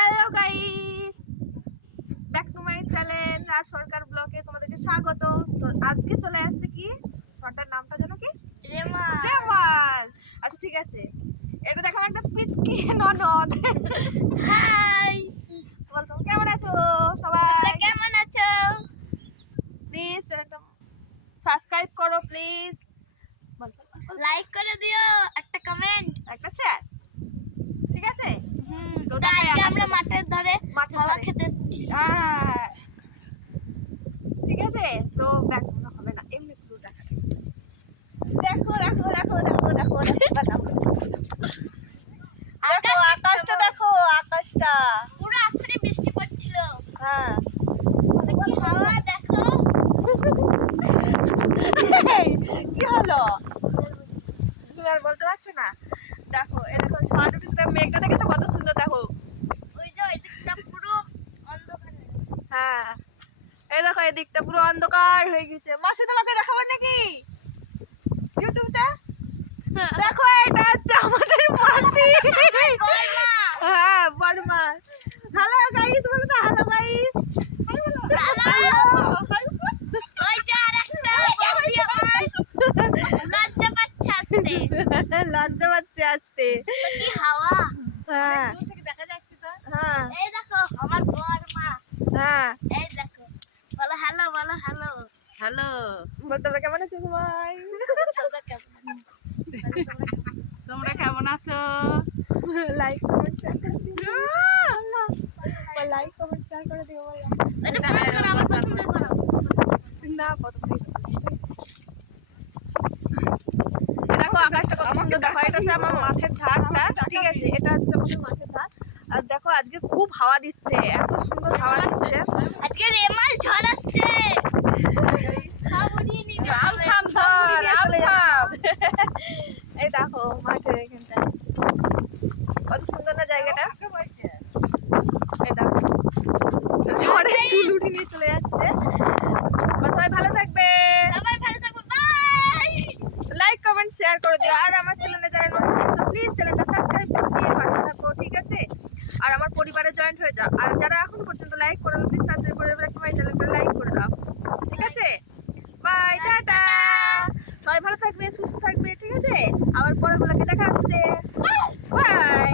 Hello guys back to my channel আর সরকার ব্লকে তোমাদেরকে স্বাগত তো আজকে চলে আসছে কি? ছটার নামটা জানো কি? রেমা রেমাল। আচ্ছা ঠিক আছে। এটা দেখো একটা পিচকি ননদ। হাই। বলতো কেমন আছো সবাই? কেমন আছো? প্লিজ একটা সাবস্ক্রাইব করো প্লিজ লাইক করে দিও একটা কমেন্ট একটা শেয়ার ঠিক আছে? হুম তো আমরা মাঠের ধারে হাওয়া খেতে এসেছি। ঠিক আছে? তো হবে না এমনি পুরো টাকা দেখো রাখো রাখো দেখো আকাশটা দেখো। আকাশটা পুরো বৃষ্টি পড়ছিল। হ্যাঁ। দেখো? কি হলো? আর বলতে পারছ না? দেখো এরকম কত সুন্দর দেখো। দিকটা পুরো অন্ধকার হয়ে গেছে। মাসি তোমাকে দেখাবো নাকি? ইউটিউবটা? দেখো এটা হচ্ছে আমাদের মাসি। হ্যাঁ বর্মা। হ্যালো গাইস বলো তো হ্যালো গাইস লজ্জা পাচ্ছে আসতে। লজ্জা পাচ্ছে আসতে কি হাওয়া? হ্যাঁ। দেখা যাচ্ছে তো। হ্যাঁ। এই দেখো আমার বর্মা হ্যাঁ এই দেখো বলো হ্যালো বলো হ্যালো হবে কেমন আছো সবাই? তোমরা কেমন তোমরা আছো? লাইক কমেন্ট শেয়ার করে দিও। লাইক কমেন্ট শেয়ার করে দিও বলো। এটা ফোন করো আমার পছন্দ করো না প্রথমে দেখো আকাশটা কত সুন্দর দেখো এটা হচ্ছে আমার মাঠের ধারটা ঠিক আছে এটা হচ্ছে আমাদের মাঠের ধার। আর দেখো আজকে খুব হাওয়া দিচ্ছে এত সুন্দর হাওয়া দিচ্ছে আজকে রেমাল ঝড় আসছে সব উড়িয়ে নিয়ে যাবে আমফান ঝড়, আমফান। এই দেখো মাঠের এখানটা কত সুন্দর না জায়গাটা এই দেখো ঝড়ে চুল উঠে তো সবাই ভালো থাকবে। সবাই ভালো বাই লাইক কমেন্ট শেয়ার করে দিও। আর আমার চ্যানেলে যারা নতুন আছো প্লিজ চ্যানেলটা সাবস্ক্রাইব করে দিয়ে পাশে থাকো ঠিক আছে? আর আমার পরিবারে জয়েন্ট হয়ে যাও। আর যারা এখন পর্যন্ত লাইক করো প্লিজ সাবস্ক্রাইব করে একটা মাই চ্যানেলটা লাইক করে দাও। ঠিক আছে? Bye tata! সবাই ভালো থাকবে সুস্থ থাকবে ঠিক আছে? আবার পরে দেখা হচ্ছে। বাই